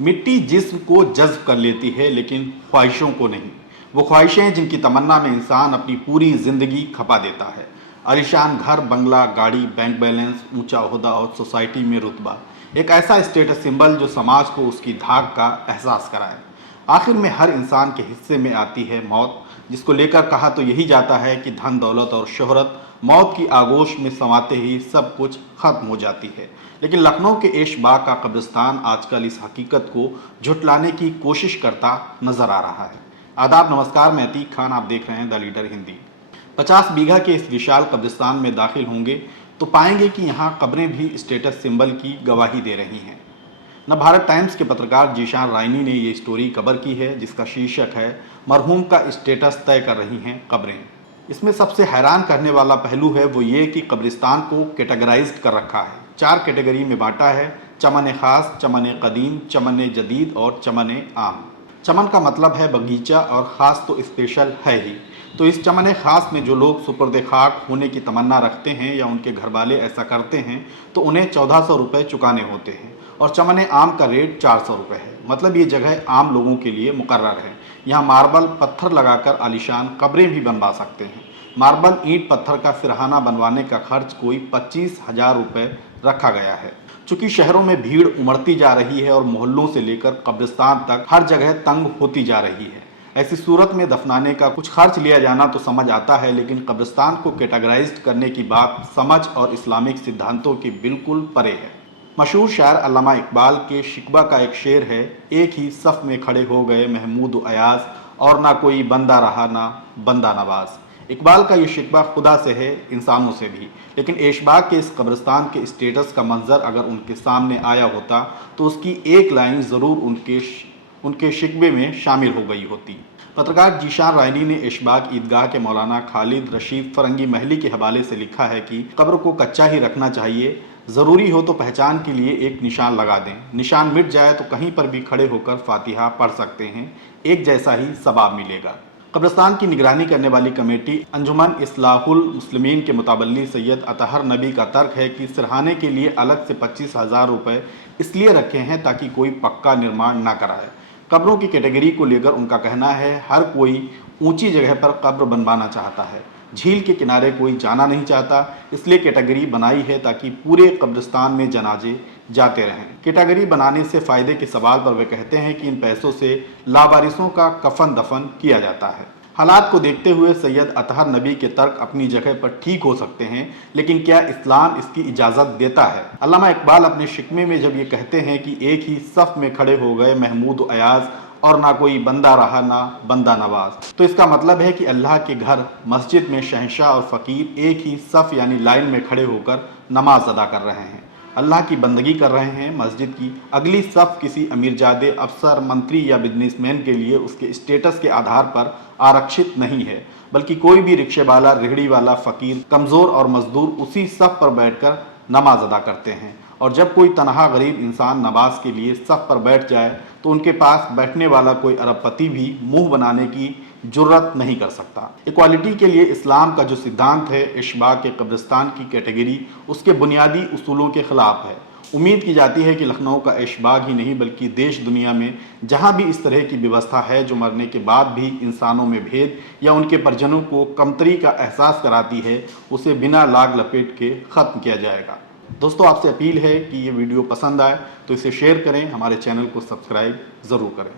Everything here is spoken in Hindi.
मिट्टी जिस्म को जज्ब कर लेती है लेकिन ख्वाहिशों को नहीं। वो ख्वाहिशें जिनकी तमन्ना में इंसान अपनी पूरी जिंदगी खपा देता है। आलीशान घर, बंगला, गाड़ी, बैंक बैलेंस, ऊंचा ओहदा और सोसाइटी में रुतबा, एक ऐसा स्टेटस सिंबल जो समाज को उसकी धाक का एहसास कराए। आखिर में हर इंसान के हिस्से में आती है मौत, जिसको लेकर कहा तो यही जाता है कि धन दौलत और शोहरत मौत की आगोश में समाते ही सब कुछ खत्म हो जाती है। लेकिन लखनऊ के ऐशबाग का कब्रिस्तान आजकल इस हकीकत को झुटलाने की कोशिश करता नजर आ रहा है। आदाब, नमस्कार, मैं अतीक खान, आप देख रहे हैं द लीडर हिंदी। 50 बीघा के इस विशाल कब्रिस्तान में दाखिल होंगे तो पाएंगे कि यहाँ कब्रें भी स्टेटस सिंबल की गवाही दे रही हैं। न भारत टाइम्स के पत्रकार जीशान रायनी ने ये स्टोरी कवर की है, जिसका शीर्षक है मरहूम का स्टेटस तय कर रही हैं कब्रें। इसमें सबसे हैरान करने वाला पहलू है वो ये कि कब्रिस्तान को कैटेगराइज्ड कर रखा है। 4 कैटेगरी में बांटा है: चमन खास, चमन कदीम, चमन जदीद और चमन आम। चमन का मतलब है बगीचा और ख़ास तो स्पेशल है ही। तो इस चमन खास में जो लोग सुपुर्द खाक होने की तमन्ना रखते हैं या उनके घर वाले ऐसा करते हैं तो उन्हें 1400 रुपये चुकाने होते हैं। और चमन आम का रेट 400 रुपये है। मतलब ये जगह आम लोगों के लिए मुकर्रर है। यहाँ मार्बल पत्थर लगाकर आलीशान कब्रें भी बनवा सकते हैं। मार्बल ईंट पत्थर का सिरहाना बनवाने का खर्च कोई 25,000 रुपये रखा गया है। चूंकि शहरों में भीड़ उमड़ती जा रही है और मोहल्लों से लेकर कब्रिस्तान तक हर जगह तंग होती जा रही है, ऐसी सूरत में दफनाने का कुछ खर्च लिया जाना तो समझ आता है, लेकिन कब्रिस्तान को कैटेगराइज्ड करने की बात समझ और इस्लामिक सिद्धांतों की बिल्कुल परे है। मशहूर शायर अल्लामा इकबाल के शिकवा का एक शेर है: एक ही सफ़ में खड़े हो गए महमूद अयाज, और ना कोई बंदा रहा ना बंदा नवाज। इकबाल का ये शिकवा खुदा से है, इंसानों से भी। लेकिन ऐशबाग के इस कब्रिस्तान के स्टेटस का मंजर अगर उनके सामने आया होता तो उसकी एक लाइन ज़रूर उनके शिकवे में शामिल हो गई होती। पत्रकार जीशान रायनी ने ऐशबाग ईदगाह के मौलाना खालिद रशीद फरंगी महली के हवाले से लिखा है कि कब्र को कच्चा ही रखना चाहिए, ज़रूरी हो तो पहचान के लिए एक निशान लगा दें। निशान मिट जाए तो कहीं पर भी खड़े होकर फातिहा पढ़ सकते हैं, एक जैसा ही सवाब मिलेगा। कब्रिस्तान की निगरानी करने वाली कमेटी अंजुमन इस्लाहुल मुस्लिमीन के मुताबल्ली सैयद अतहर नबी का तर्क है कि सिरहाने के लिए अलग से 25,000 रुपये इसलिए रखे हैं ताकि कोई पक्का निर्माण ना कराए। कब्रों की कैटेगरी को लेकर उनका कहना है हर कोई ऊंची जगह पर कब्र बनवाना चाहता है, झील के किनारे कोई जाना नहीं चाहता, इसलिए कैटेगरी बनाई है ताकि पूरे कब्रिस्तान में जनाजे जाते रहें। कैटेगरी बनाने से फ़ायदे के सवाल पर वे कहते हैं कि इन पैसों से लावारिसों का कफन दफन किया जाता है। हालात को देखते हुए सैयद अतहर नबी के तर्क अपनी जगह पर ठीक हो सकते हैं, लेकिन क्या इस्लाम इसकी इजाज़त देता है? अल्लामा इकबाल अपने शिकवे में जब ये कहते हैं कि एक ही सफ़ में खड़े हो गए महमूद अयाज, और ना कोई बंदा रहा ना बंदा नवाज, तो इसका मतलब है कि अल्लाह के घर मस्जिद में शहंशाह और फ़कीर एक ही सफ़ यानी लाइन में खड़े होकर नमाज अदा कर रहे हैं, अल्लाह की बंदगी कर रहे हैं। मस्जिद की अगली सफ़ किसी अमीरजादे, अफसर, मंत्री या बिजनेसमैन के लिए उसके स्टेटस के आधार पर आरक्षित नहीं है, बल्कि कोई भी रिक्शे वाला, रेहड़ी वाला, फ़कीर, कमज़ोर और मजदूर उसी सफ़ पर बैठकर नमाज अदा करते हैं। और जब कोई तनहा गरीब इंसान नमाज के लिए सफ़ पर बैठ जाए तो उनके पास बैठने वाला कोई अरबपति भी मुंह बनाने की जुर्रत नहीं कर सकता। इक्वालिटी के लिए इस्लाम का जो सिद्धांत है, ऐशबाग के कब्रिस्तान की कैटेगरी उसके बुनियादी उसूलों के ख़िलाफ़ है। उम्मीद की जाती है कि लखनऊ का ऐशबाग ही नहीं बल्कि देश दुनिया में जहाँ भी इस तरह की व्यवस्था है जो मरने के बाद भी इंसानों में भेद या उनके परिजनों को कमतरी का एहसास कराती है, उसे बिना लाग लपेट के ख़त्म किया जाएगा। दोस्तों, आपसे अपील है कि ये वीडियो पसंद आए तो इसे शेयर करें, हमारे चैनल को सब्सक्राइब ज़रूर करें।